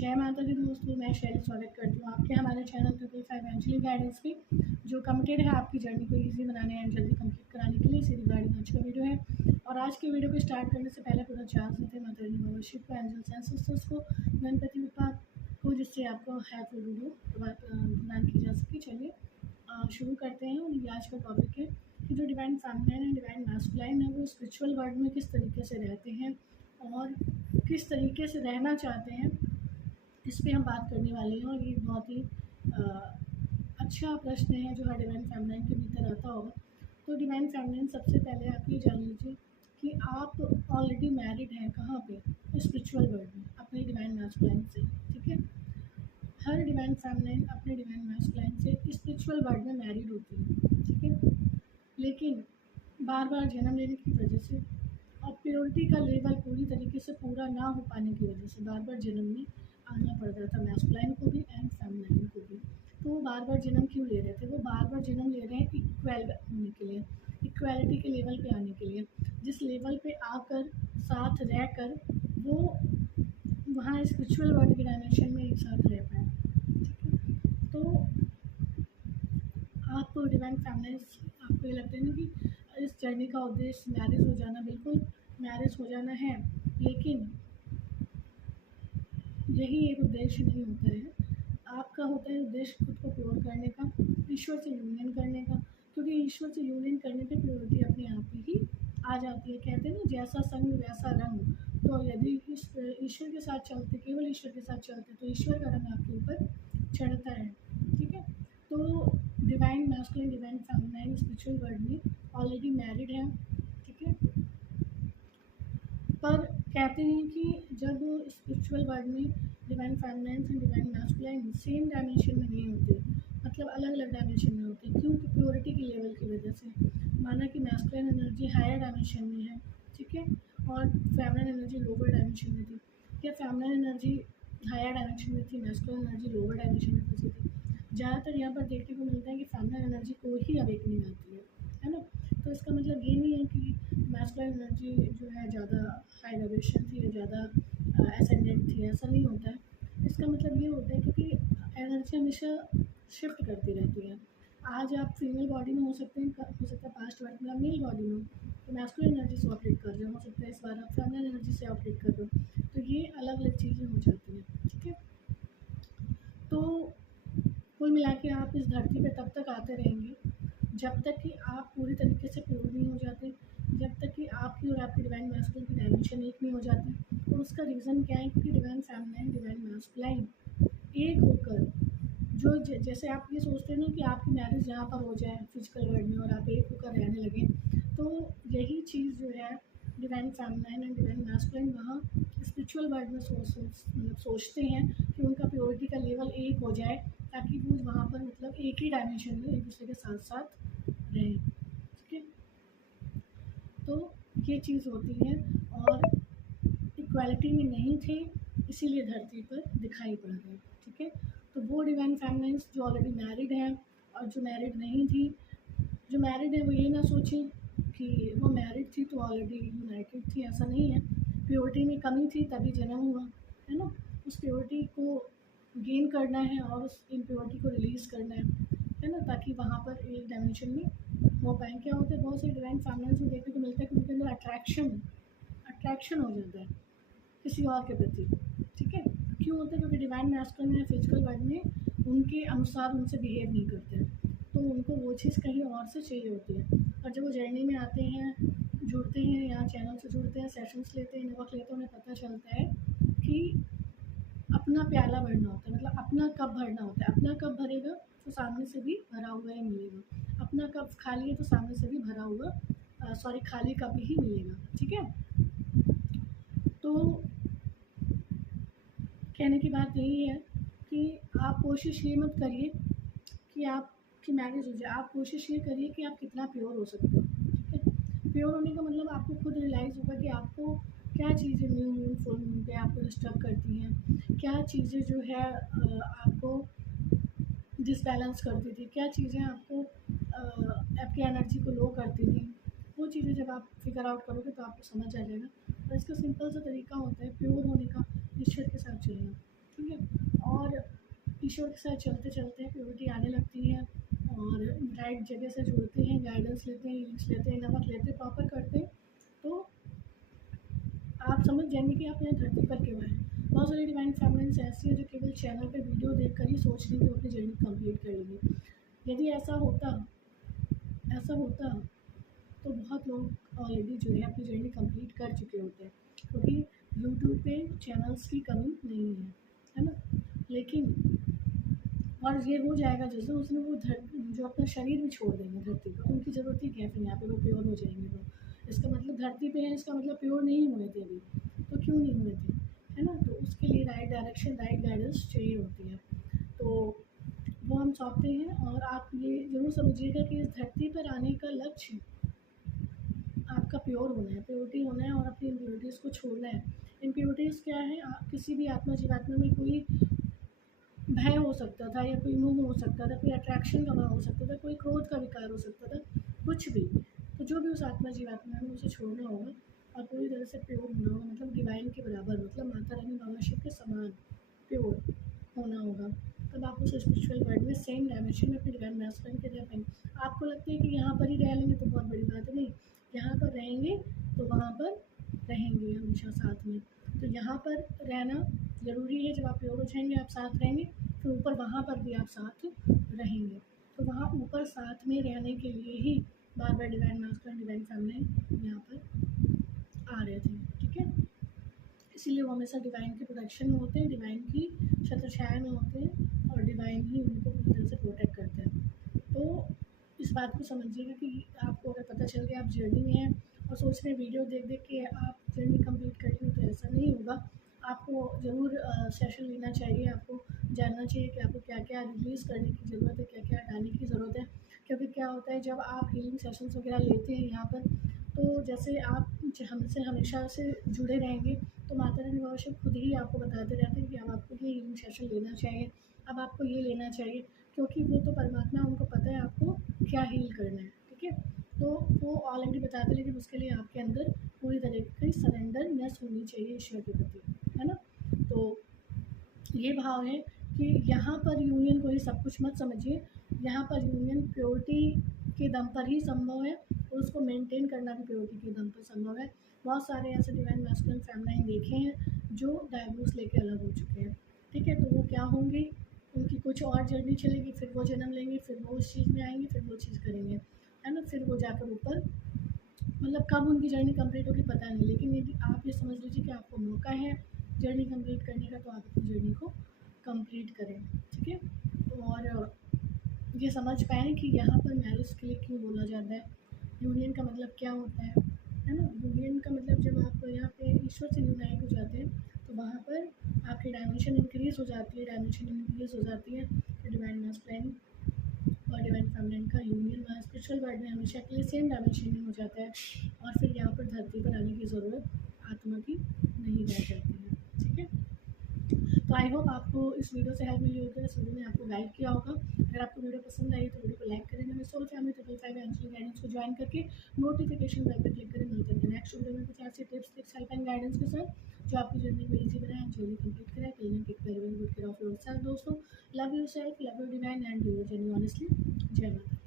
जय माता दी दोस्तों, मैं शैली स्वागत करती हूँ आपके हमारे चैनल ट्रिपल फाइव एंजली गाइडेंस की, जो कमिटेड है आपकी जर्नी को इजी बनाने एंड जल्दी कंप्लीट कराने के लिए। इसी रिगार्डिंग आज का वीडियो है। और आज के वीडियो को स्टार्ट करने से पहले पूरा चार्ज देते हैं माता दी मेंबरशिप को, एंजल्स एंड सिस्टर्स को, गणपति बप्पा को, जिससे आपको हेल्पफुल वीडियो प्रदान की जा सके। चलिए शुरू करते हैं। और ये आज का टॉपिक है कि जो divine feminine and divine masculine है वो स्पिरिचुअल वर्ल्ड में किस तरीके से रहते हैं और किस तरीके से रहना चाहते हैं, इस पे हम बात करने वाले हैं। और ये बहुत ही अच्छा प्रश्न है जो हर डिवाइन फेमिनाइन के भीतर आता होगा। तो डिवाइन फेमिनाइन, सबसे पहले आप ये जान लीजिए कि आप ऑलरेडी मैरिड हैं कहाँ पे, स्पिरिचुअल वर्ल्ड में, अपने डिवाइन मैस्कुलाइन से। ठीक है, हर डिवाइन फेमिनाइन अपने डिवाइन मैस्कुलाइन से स्पिरिचुअल वर्ल्ड में मैरिड होती है। ठीक है, लेकिन बार बार जन्म लेने की वजह से और प्योरिटी का लेवल पूरी तरीके से पूरा ना हो पाने की वजह से बार बार जन्म में आना पड़ रहा था मैस्कुलाइन को भी एंड फेमिनाइन को भी। तो वो बार बार जन्म क्यों ले रहे थे? वो बार बार जन्म ले रहे हैं इक्वल होने के लिए, इक्वालिटी के लेवल पे आने के लिए, जिस लेवल पे आकर साथ रहकर वो वहाँ स्पिरिचुअल वर्ल्ड के डायमेंशन में एक साथ रह पाए। ठीक है, तो आप डिवाइन फेमिनाइन, आपको ये लगता है ना कि इस जर्नी का उद्देश्य मैरिज हो जाना, बिल्कुल मैरिज हो जाना है, लेकिन यही एक उद्देश्य नहीं होता है। आपका होता है उद्देश्य खुद को प्योर करने का, ईश्वर से यूनियन करने का, क्योंकि ईश्वर से यूनियन करने पे प्योरिटी अपने आप ही आ जाती है। कहते हैं ना, जैसा संग वैसा रंग। तो यदि इस ईश्वर के साथ चलते, केवल ईश्वर के साथ चलते, तो ईश्वर का रंग आपके ऊपर चढ़ता है। ठीक है, तो divine masculine, divine feminine spiritual world में ऑलरेडी मैरिड है। ठीक है, पर कहते हैं कि जब स्पिरिचुअल वर्ल्ड में divine feminine and divine masculine same dimension में नहीं होते, मतलब अलग अलग डायमेंशन में होते, क्योंकि प्योरिटी के लेवल की वजह से। माना कि मैस्कुलाइन एनर्जी हायर डायमेंशन में है, ठीक है, और फेमिनाइन एनर्जी लोअर डायमेंशन में थी, या फेमिनाइन एनर्जी हायर डायमेंशन में थी, मैस्कुलाइन एनर्जी लोअर डायमेंशन में फंसी थी। ज़्यादातर यहाँ पर देखने को मिलता है कि फेमिनाइन एनर्जी को ही अवेकनिंग आती है ना। तो इसका मतलब ये नहीं है कि मैस्कुलाइन एनर्जी जो है ज़्यादा हाई वाइब्रेशन थी या ज़्यादा एसेंडेंट थी, ऐसा नहीं होता है। इसका मतलब ये होता है क्योंकि एनर्जी हमेशा शिफ्ट करती रहती है। आज आप फीमेल बॉडी में हो सकते हैं, हो सकता है पास्ट वर्क में आप मेल बॉडी में हो, तो मैस्कुलाइन एनर्जी से ऑपरेट कर रहे हो सकता है इस बार आप फेमिनाइन एनर्जी से ऑपरेट कर रहे हो। तो ये अलग अलग चीज़ें हो जाती हैं। ठीक है, तो कुल मिला के आप इस धरती पे तब तक आते रहेंगे जब तक कि आप पूरी तरीके से प्योर नहीं हो जाते, जब तक कि आपकी और आपके डिवाइन मैस्कुलिन की डायमेंशन एक नहीं हो जाती। और उसका रीज़न क्या है? क्योंकि डिवाइन फेमिनाइन, डिवाइन मैस्कुलाइन एक होकर जो जैसे आप ये सोचते हैं ना कि आपकी मैरिज यहाँ पर हो जाए फिजिकल वर्ल्ड में और आप एक होकर रहने लगे, तो यही चीज़ जो है divine feminine and divine masculine वहाँ स्पिरिचुअल वर्ल्ड में सोचते हैं कि उनका प्योरिटी का लेवल एक हो जाए, ताकि वो वहाँ पर मतलब एक ही डायमेंशन में एक दूसरे के साथ साथ रहें। ठीक है, तो ये चीज़ होती है, और इक्वालिटी में नहीं थे, इसीलिए धरती पर दिखाई पड़ रहे। ठीक है, तो वो डिवाइन फेमिनाइन्स जो ऑलरेडी मैरिड हैं, और जो मैरिड नहीं थी, जो मैरिड है वो ये ना सोचें कि वो मैरिड थी तो ऑलरेडी यूनाइटेड थी, ऐसा नहीं है। प्योरिटी में कमी थी तभी जन्म हुआ है ना। उस प्योरिटी को गेन करना है और उस इम्प्योरिटी को रिलीज़ करना है ना, ताकि वहाँ पर एक डायमेंशन में हो पाए। क्या होता है, बहुत से डिवाइन फेमिनाइन्स में देखने को मिलता है कि उनके अंदर अट्रैक्शन हो जाता है किसी और के प्रति। ठीक है, क्यों होता है? क्योंकि डिवाइन मैस्कुलिन या फिजिकल वर्ल्ड में उनके अनुसार उनसे बिहेव नहीं करते हैं, तो उनको वो चीज़ कहीं और से चाहिए होती है। और जब वो जर्नी में आते हैं, जुड़ते हैं, यहाँ चैनल से जुड़ते हैं, सेशंस लेते हैं, इनवर्क लेते हैं, उन्हें पता चलता है कि अपना प्याला भरना होता है, मतलब अपना कप भरना होता है। अपना कप भरेगा तो सामने से भी भरा हुआ ही मिलेगा, अपना कप खाली है तो सामने से भी भरा हुआ खाली कप ही मिलेगा। ठीक है, तो कहने की बात यही है कि आप कोशिश ये मत करिए कि आपकी मैरिज हो जाए, आप कोशिश ये करिए कि आप कितना प्योर हो सकते हो। ठीक है, प्योर होने का मतलब आपको खुद रियलाइज़ होगा कि आपको क्या चीज़ें न्यू मून फुल मून पे आपको डिस्टर्ब करती हैं, क्या चीज़ें जो है आपको डिसबैलेंस करती थी, क्या चीज़ें आपको आपकी एनर्जी को लो करती थी। वो चीज़ें जब आप फिगर आउट करोगे तो आपको समझ आ जाएगा। और इसका सिंपल सा तरीका होता है प्योर होने का, ईश्वर के साथ चलना। ठीक है, ईश्वर के साथ चलते चलते प्योरिटी आने लगती है और राइट जगह से जुड़ते हैं, गाइडेंस लेते हैं, हीलिंग्स लेते हैं, नमक लेते हैं, प्रॉपर करते हैं, तो आप समझ जाएंगे कि आप यहाँ धरती पर क्यों हैं। बहुत सारी डिवाइन फैमिलीज ऐसी है जो केवल चैनल पे वीडियो देखकर ही सोच रही कि वो अपनी जर्नी कंप्लीट कर लेंगे। यदि ऐसा होता तो बहुत लोग ऑलरेडी जो है अपनी जर्नी कंप्लीट कर चुके होते हैं, क्योंकि यूट्यूब पे चैनल्स की कमी नहीं है ना। लेकिन और ये हो जाएगा जैसे उसने वो जो अपना शरीर भी छोड़ देंगे धरती पर, उनकी ज़रूरत ही क्या है फिर यहाँ पे वो प्योर हो जाएंगे। तो इसका मतलब धरती पे है, इसका मतलब प्योर नहीं हुए थे अभी, तो क्यों नहीं हुए थे, है ना। तो उसके लिए राइट डायरेक्शन, राइट गाइडेंस चाहिए होती है, तो वो हम सौंपते हैं। और आप ये ज़रूर समझिएगा कि इस धरती पर आने का लक्ष्य आपका प्योर होना है, प्योरिटी होना है और अपनी इम्प्योरिटीज़ को छोड़ना है। इम्प्योरिटीज़ क्या है, किसी भी आत्मा जीवात्मा में कोई भय हो सकता था, या कोई मोह हो सकता था, कोई अट्रैक्शन का भाव हो सकता था, कोई क्रोध का विकार हो सकता था, कुछ भी। तो जो भी उस आत्मा जीवात्मा में उसे छोड़ना होगा और पूरी तरह से प्योर होना होगा, मतलब डिवाइन के बराबर, मतलब माता रानी बाबा शिव के समान प्योर होना होगा। तब आप उस स्पिरिचुअल वर्ल्ड में सेम डायमेंशन में अपने डिवाइन मैस्कुलिन के रह पाएंगे। आपको लगता है कि यहाँ पर ही रह लेंगे तो बहुत बड़ी बात है, नहीं, यहाँ पर रहेंगे तो वहाँ पर रहेंगे हमेशा साथ में। तो यहाँ पर रहना ज़रूरी है, जब आप प्योर हो जाएंगे आप साथ रहेंगे, फिर ऊपर वहाँ पर भी आप साथ रहेंगे। तो वहाँ ऊपर साथ में रहने के लिए ही बार बार डिवाइन मास्टर, डिवाइन फैमिली यहाँ पर आ रहे थे, ठीक है। इसीलिए वो हमेशा डिवाइन के प्रोटेक्शन में होते हैं, डिवाइन की छत्रछाया में होते हैं और डिवाइन ही उनको पूरी तरह से प्रोटेक्ट करते हैं। तो इस बात को समझिएगा कि आपको अगर पता चल गया आप जर्नी में हैं और सोच रहे हैं वीडियो देख देख के आप जर्नी कंप्लीट करेंगे, तो ऐसा नहीं होगा। आपको ज़रूर सेशन लेना चाहिए, आपको जानना चाहिए कि आपको क्या क्या रिलीज़ करने की ज़रूरत है, क्या क्या हटाने की ज़रूरत है। क्योंकि क्या होता है, जब आप हीलिंग सेशंस वगैरह लेते हैं यहाँ पर, तो जैसे आप हमसे हमेशा से जुड़े रहेंगे, तो माता रानी बाबा शिव खुद ही आपको बताते रहते हैं कि अब आपको ये हीलिंग सेशन लेना चाहिए, अब आपको ये लेना चाहिए, क्योंकि वो तो परमात्मा, उनको पता है आपको क्या हील करना है, ठीक है। तो वो ऑलरेडी बताते, लेकिन उसके लिए आपके अंदर पूरी तरीके की सरेंडरनेस होनी चाहिए ईश्वर के प्रति, है ना। तो ये भाव है कि यहाँ पर यूनियन को ही सब कुछ मत समझिए, यहाँ पर यूनियन प्योरिटी के दम पर ही संभव है और उसको मेंटेन करना भी प्योरिटी के दम पर संभव है। बहुत सारे ऐसे डिवाइन मैस्कुलिन फैमिली देखे हैं जो डाइवोर्स लेके अलग हो चुके हैं, ठीक है। तो वो क्या होंगी, उनकी कुछ और जर्नी चलेगी, फिर वो जन्म लेंगे, फिर वो उस चीज़ में आएंगे, फिर वो चीज़ करेंगे, है ना। फिर वो जाकर ऊपर, मतलब कब उनकी जर्नी कंप्लीट होगी पता नहीं, लेकिन यदि आप ये समझ लीजिए कि आपको मौका है जर्नी कंप्लीट करने का, तो आप अपनी जर्नी को कंप्लीट करें, ठीक है। और ये समझ पाएँ कि यहाँ पर मैरिज के लिए क्यों बोला जाता है, यूनियन का मतलब क्या होता है ना। यूनियन का मतलब जब आप यहाँ पे ईश्वर से यूनाइट हो जाते हैं, तो वहाँ पर आपकी डायमेंशन इंक्रीज़ हो जाती है, डायमेंशन इंक्रीज़ हो जाती है, तो डिवाइन मैस्कुलिन और डिवाइन फेमिनिन का यूनियन वहाँ स्पिरिचुअल वर्ल्ड में हमेशा के लिए सेम डायमेंशन में हो जाता है, और फिर यहाँ पर धरती पर आने की ज़रूरत आत्मा की नहीं रह जाती है, ठीक है। तो आई होप आपको इस वीडियो से हेल्प मिली होगी, इस वीडियो ने आपको गाइड किया होगा। अगर आपको वीडियो पसंद आई तो वीडियो को लाइक करें, मेरे सोल फैमिली 555 एंजलिक गाइडेंस को ज्वाइन करके नोटिफिकेशन बेल पर क्लिक करें। मिलते हैं नेक्स्ट वीडियो में कुछ ऐसे tips tricks help and guidance के साथ जो आपकी जर्नी को ईजी बनाए, जर्नी कंप्लीट करें। Take very very good care of yourself दोस्तों। Love yourself, love your divine and do your journey honestly. जय माता।